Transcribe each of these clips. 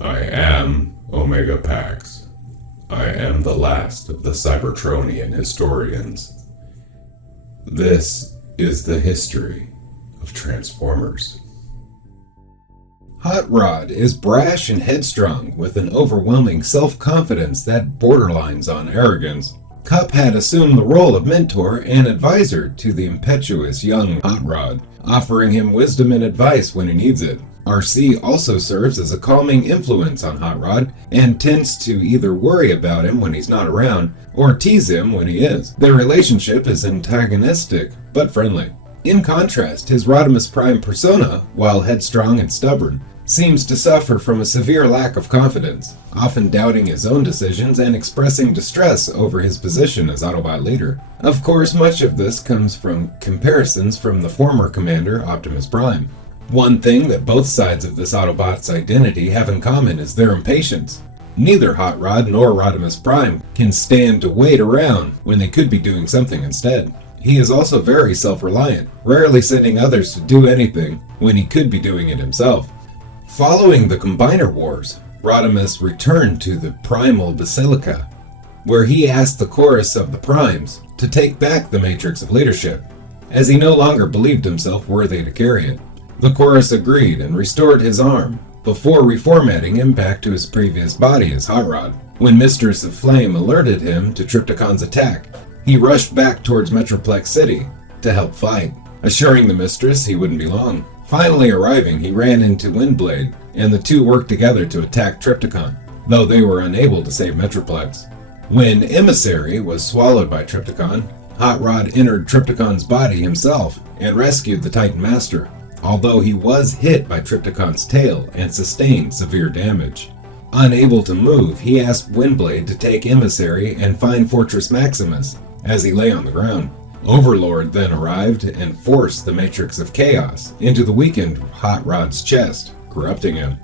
I am Omega Pax. I am the last of the Cybertronian historians. This is the history of Transformers. Hot Rod is brash and headstrong with an overwhelming self-confidence that borderlines on arrogance. Cuphead assumed the role of mentor and advisor to the impetuous young Hot Rod, offering him wisdom and advice when he needs it. RC also serves as a calming influence on Hot Rod and tends to either worry about him when he's not around or tease him when he is. Their relationship is antagonistic but friendly. In contrast, his Rodimus Prime persona, while headstrong and stubborn, seems to suffer from a severe lack of confidence, often doubting his own decisions and expressing distress over his position as Autobot leader. Of course, much of this comes from comparisons from the former commander, Optimus Prime. One thing that both sides of this Autobot's identity have in common is their impatience. Neither Hot Rod nor Rodimus Prime can stand to wait around when they could be doing something instead. He is also very self-reliant, rarely sending others to do anything when he could be doing it himself. Following the Combiner Wars, Rodimus returned to the Primal Basilica, where he asked the chorus of the Primes to take back the Matrix of Leadership, as he no longer believed himself worthy to carry it. The chorus agreed and restored his arm, before reformatting him back to his previous body as Hot Rod. When Mistress of Flame alerted him to Trypticon's attack, he rushed back towards Metroplex City to help fight, assuring the Mistress he wouldn't be long. Finally arriving, he ran into Windblade, and the two worked together to attack Trypticon, though they were unable to save Metroplex. When Emissary was swallowed by Trypticon, Hot Rod entered Trypticon's body himself and rescued the Titan Master, although he was hit by Trypticon's tail and sustained severe damage. Unable to move, he asked Windblade to take Emissary and find Fortress Maximus as he lay on the ground. Overlord then arrived and forced the Matrix of Chaos into the weakened Hot Rod's chest, corrupting him.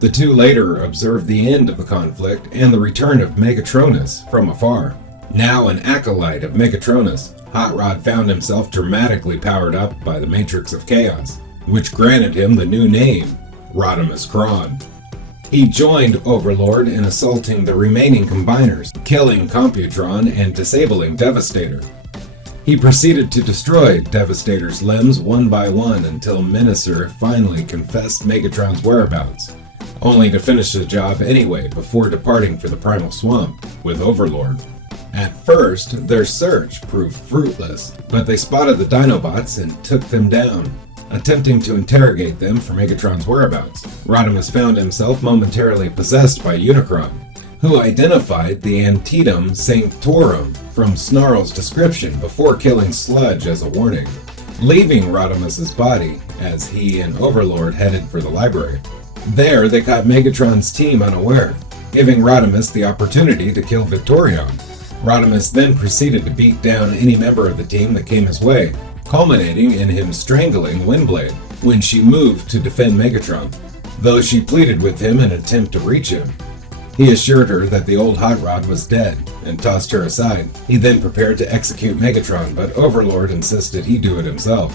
The two later observed the end of the conflict and the return of Megatronus from afar. Now an acolyte of Megatronus, Hot Rod found himself dramatically powered up by the Matrix of Chaos, which granted him the new name, Rodimus Cron. He joined Overlord in assaulting the remaining Combiners, killing Computron and disabling Devastator. He proceeded to destroy Devastator's limbs one by one until Menacer finally confessed Megatron's whereabouts, only to finish the job anyway before departing for the Primal Swamp with Overlord. At first, their search proved fruitless, but they spotted the Dinobots and took them down, attempting to interrogate them for Megatron's whereabouts. Rodimus found himself momentarily possessed by Unicron, who identified the Antitum Sanctorum from Snarl's description before killing Sludge as a warning, leaving Rodimus's body as he and Overlord headed for the library. There, they caught Megatron's team unaware, giving Rodimus the opportunity to kill Victorion. Rodimus then proceeded to beat down any member of the team that came his way, culminating in him strangling Windblade when she moved to defend Megatron, though she pleaded with him in an attempt to reach him. He assured her that the old Hot Rod was dead and tossed her aside. He then prepared to execute Megatron, but Overlord insisted he do it himself.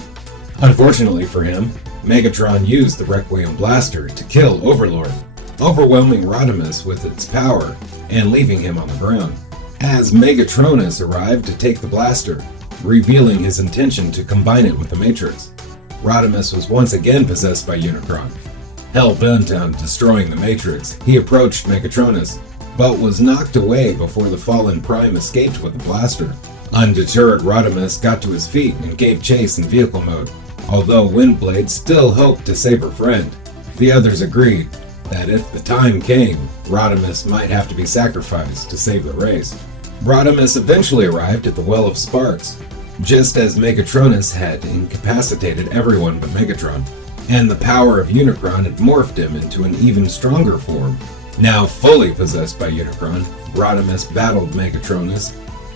Unfortunately for him, Megatron used the Requiem Blaster to kill Overlord, overwhelming Rodimus with its power and leaving him on the ground. As Megatronus arrived to take the blaster, revealing his intention to combine it with the Matrix, Rodimus was once again possessed by Unicron. Hell-bent on destroying the Matrix, he approached Megatronus, but was knocked away before the fallen Prime escaped with the blaster. Undeterred, Rodimus got to his feet and gave chase in vehicle mode. Although Windblade still hoped to save her friend, the others agreed that if the time came, Rodimus might have to be sacrificed to save the race. Rodimus eventually arrived at the Well of Sparks, just as Megatronus had incapacitated everyone but Megatron, and the power of Unicron had morphed him into an even stronger form. Now fully possessed by Unicron, Rodimus battled Megatronus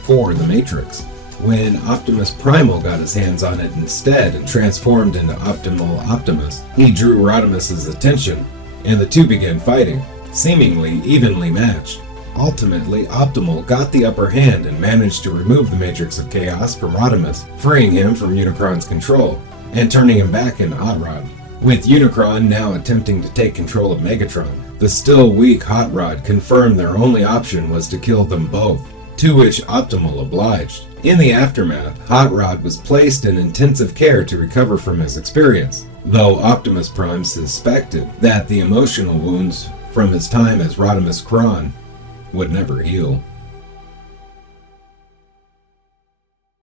for the Matrix. When Optimus Primal got his hands on it instead and transformed into Optimal Optimus, he drew Rodimus's attention, and the two began fighting, seemingly evenly matched. Ultimately, Optimal got the upper hand and managed to remove the Matrix of Chaos from Rodimus, freeing him from Unicron's control and turning him back into Hot Rod. With Unicron now attempting to take control of Megatron, the still weak Hot Rod confirmed their only option was to kill them both, to which Optimal obliged. In the aftermath, Hot Rod was placed in intensive care to recover from his experience, though Optimus Prime suspected that the emotional wounds from his time as Rodimus Cron would never heal.